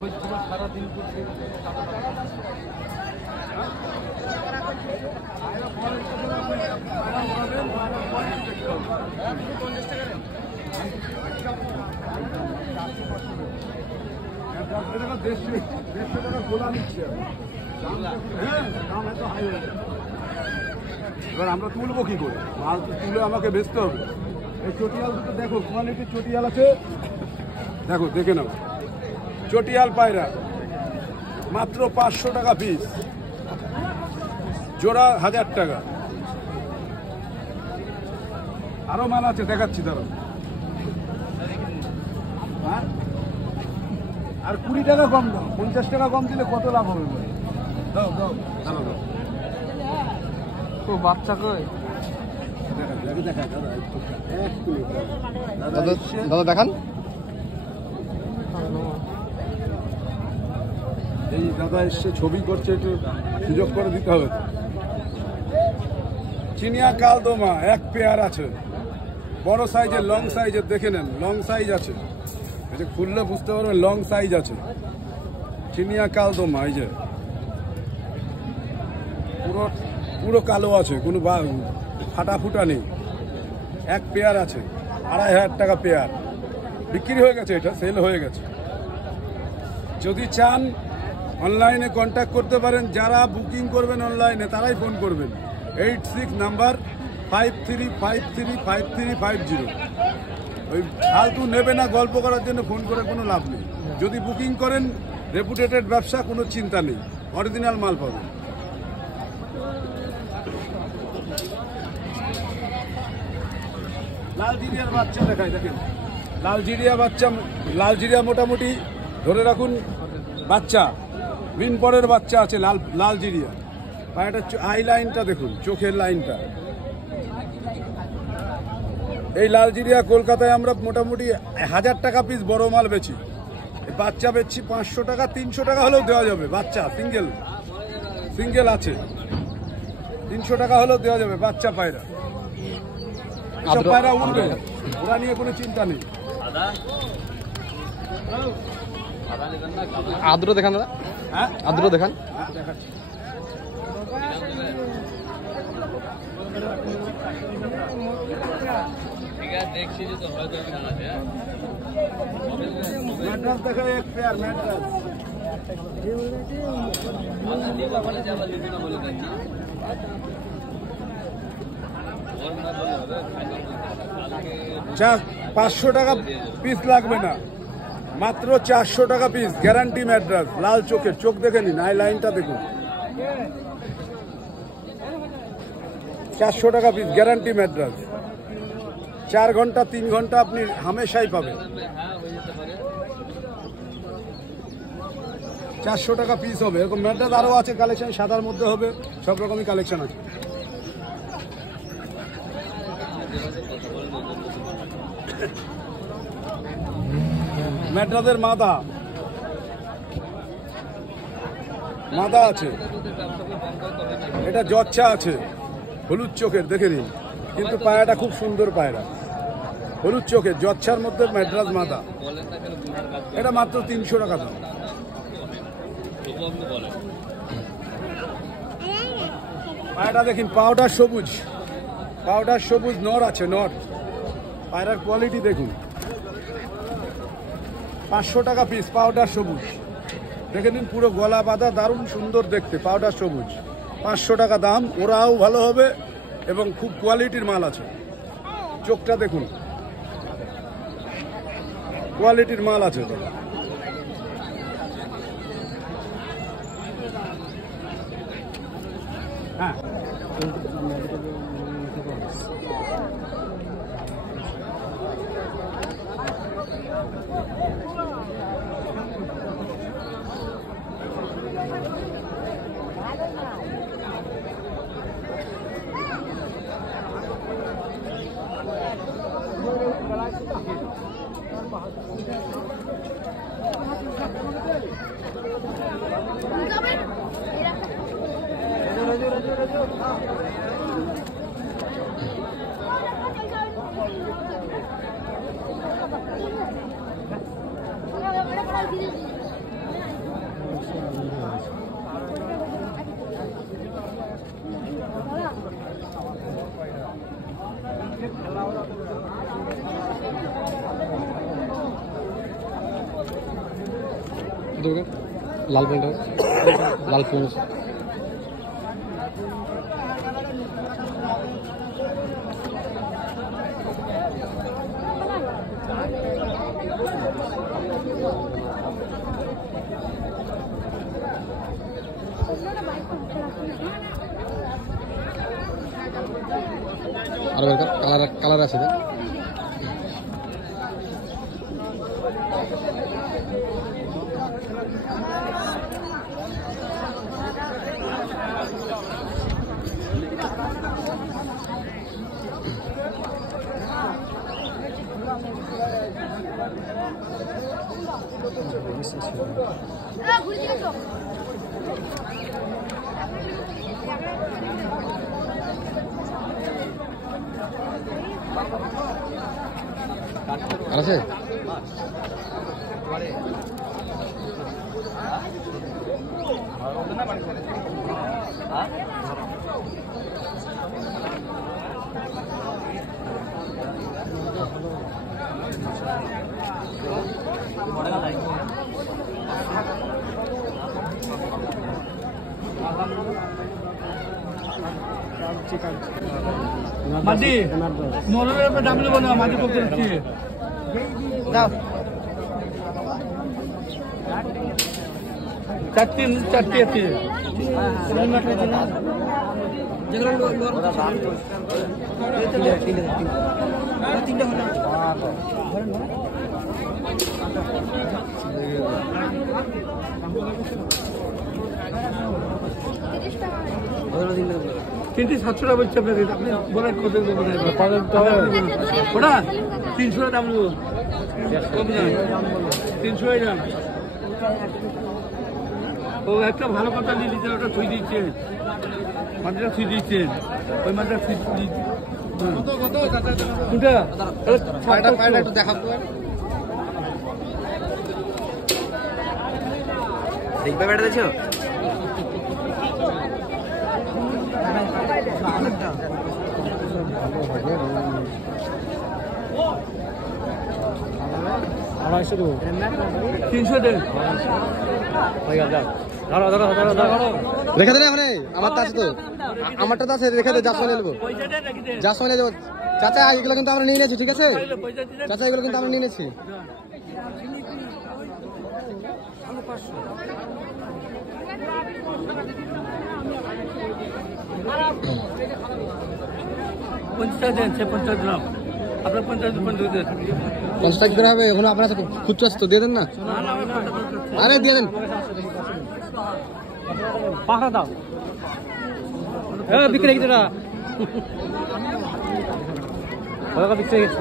সারাদিন এবার আমরা তুলবো কি করে? মাল তো তুলে আমাকে বেচতে হবে। এই চটিয়াল দুটো দেখো, কোয়ালিটির চটিয়াল আছে, দেখো দেখে নাও। চটিয়াল পায়রা মাত্র 500 টাকা পিস, জোড়া 1000 টাকা। আরো মাল আছে, দেখাচ্ছি দাঁড়াও। আর 20 টাকা কম দাও, 50 টাকা কম দিলে কত লাভ হবে? দাও দাও দাও দাও। তো বাচ্চা কই দাদা দেখান। এই দাদা এসে ছবি করছে, একটু সুযোগ করে দিতে হবে। চিনিয়া কালদমা এক পেয়ার আছে, বড় সাইজের, লং সাইজের, দেখে নেন, লং সাইজ আছে। এটা খুললে বুঝতে পারবেন লং সাইজ আছে। চিনিয়া কালদমা এই যে পুরো পুরো কালো আছে, কোনো ফাটা ফুটা নেই। এক পেয়ার আছে, 2500 টাকা পেয়ার। বিক্রি হয়ে গেছে, এটা সেল হয়ে গেছে। যদি চান অনলাইনে কন্ট্যাক্ট করতে পারেন। যারা বুকিং করবেন অনলাইনে তারাই ফোন করবেন। 86 নাম্বার 53535350। ওই ফালতু নেবে না, গল্প করার জন্য ফোন করে কোনো লাভ নেই। যদি বুকিং করেন, রেপুটেটেড ব্যবসা, কোনো চিন্তা নেই, অরিজিনাল মাল পাবেন। লালজিরিয়ার বাচ্চা দেখায়, দেখেন লালজিরিয়া বাচ্চা। লালজিরিয়া মোটামুটি ধরে রাখুন বাচ্চা, মিনপরের বাচ্চা আছে লালজিরিয়া। পায়েটা আই লাইনটা দেখুন, চোখের লাইনটা। এই লালজিরিয়া কলকাতায় আমরা মোটামুটি 1000 টাকা পিস বড় মাল বেচি। বাচ্চা বেচছি 500 টাকা, 300 টাকা হলেও দেওয়া যাবে। বাচ্চা সিঙ্গেল আছে, 300 টাকা হলেও দেওয়া যাবে। বাচ্চা পায়রা, সব পায়রা উঠবে, ওরা নিয়ে কোনো চিন্তা নেই। আদ্র দেখান দাদা। হ্যাঁ আদ্র দেখান। দেখাচ্ছি। ম্যাড্রাস দেখায় এক পেয়ার, ম্যাড্রাস। যা 500 টাকা পিস লাগবে না, মাত্র 400 টাকা পিস, গ্যারান্টি ম্যাড্রাস। লাল চোখের, চোখ দেখে নিন, আই লাইনটা দেখুন। 400 টাকা পিস, গ্যারান্টি ম্যাড্রাস। 4 ঘন্টা 3 ঘন্টা আপনি হামেশাই পাবেন। 400 টাকা পিস হবে। এরকম ম্যাড্রাস আরও আছে কালেকশন, সাদার মধ্যে হবে, সব রকমই কালেকশন আছে। ম্যাড্রাসের মাদা আছে, এটা জচ্ছা আছে, হলুদ চোখের, দেখে নিন। কিন্তু পায়রাটা খুব সুন্দর পায়রা, হলুদ চোখের, জচ্ছার মধ্যে ম্যাড্রাস মাদা। এটা মাত্র 300 টাকা দাম। পায়রাটা দেখুন, পাউডার সবুজ নর আছে, নর। পায়রার কোয়ালিটি দেখুন। 500 টাকা পিস, পাউডার সবুজ, দেখে নিন, পুরো গলা বাঁধা, দারুণ সুন্দর দেখতে, পাউডার সবুজ। 500 টাকা দাম। ওরাও ভালো হবে এবং খুব কোয়ালিটির মাল আছে। চোখটা দেখুন, কোয়ালিটির মাল আছে। হ্যাঁ, লাল প্যান্ট লাল প্যান্ট আর কালার কালার আছে আর আছে মাটি নরমের উপরে দাম নেব না, মাটি করতে দিচ্ছি দাও। চারটি আছে তিনটি 700 বলছে আপনাদের, আপনি বলেন কত ওটা 300 দাম নেব, কম যান 300 যান। ও একটা ভালো কথা দিয়ে দিচ্ছেন, ওটা থুই দিচ্ছেন, মাটিটা থুই দিচ্ছেন, ওই মাটিটা থুই কোনটা একটু দেখাবো দেখবে বেটা দেখছো আড়াইশো দেবো 300 দেন রেখে দেন এখন আমার তো আছে তো আমারটা তো আছে রেখে দে যা সময় নেবো যা সময় নেবো চাচা এগুলো কিন্তু আমরা নিয়ে নিয়েছি ঠিক আছে চাচা এগুলো কিন্তু আমরা নিয়ে নিয়েছি আপনার 50 টাকা হবে এখন আপনার খুচরো আছে তো দিয়ে দেন না আরে দিয়ে দেন পাখা দাও বিক্রি গেছে না বিক্রি গেছে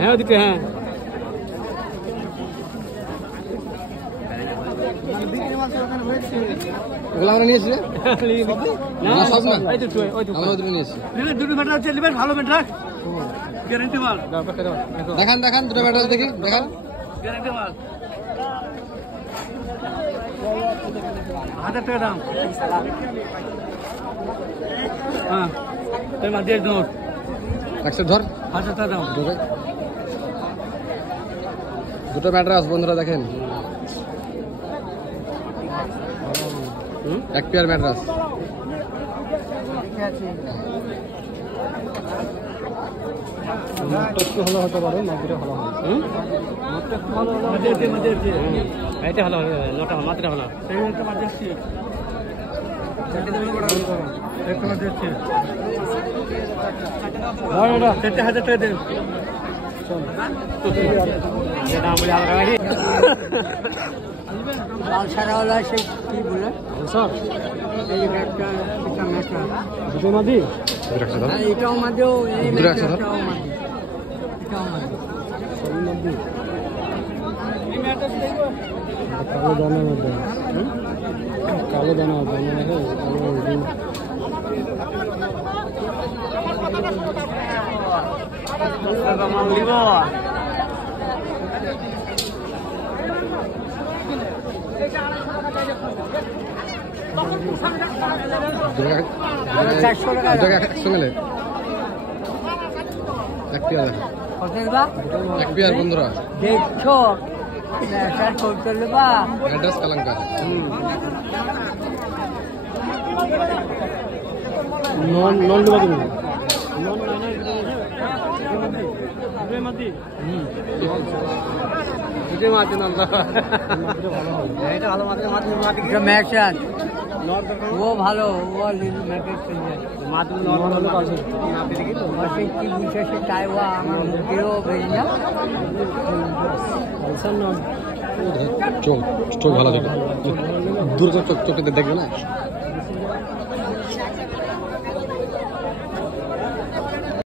হ্যাঁ ওদিকে হ্যাঁ এগুলো আমরা নিয়েছি না সব না আমরা ওদের নিয়েছি দুটো ব্যাটার হচ্ছে নেবেন, ভালো ব্যাটার গ্যারান্টি মাল দেখান দেখান দুটো ব্যাটারি দেখি দেখান গ্যারান্টি মাল 1000 টাকা দাম। হ্যাঁ তাই মাঝে নোট একশো ধর 1000 টাকা দাম। দুটো ম্যাট্রাস বন্ধুরা দেখেন এক পেয়ার ম্যাট্রাস ভালো হতে পারে মাটিটা ভালো হবে এটা ভালো হবে, নটা মাত্রা ভালো একটা মাঝে আসছে একটা মাঝে আসছে 1000 টাকা দেন লাল সারাওয়ালা সেই কি বলে স্যার দুটো মাদি এটাও মাদিও কালো দানা এক পেয়ার বন্ধুরা দেখছো অ্যাড্রেস কালাঙ্কার ও ভালো ও কি বুঝেছে তাই ও আমার মুখেও বেরিয়ে না চোখ চোখ ভালো চোখ দূর চোখ চোখে দেখবে না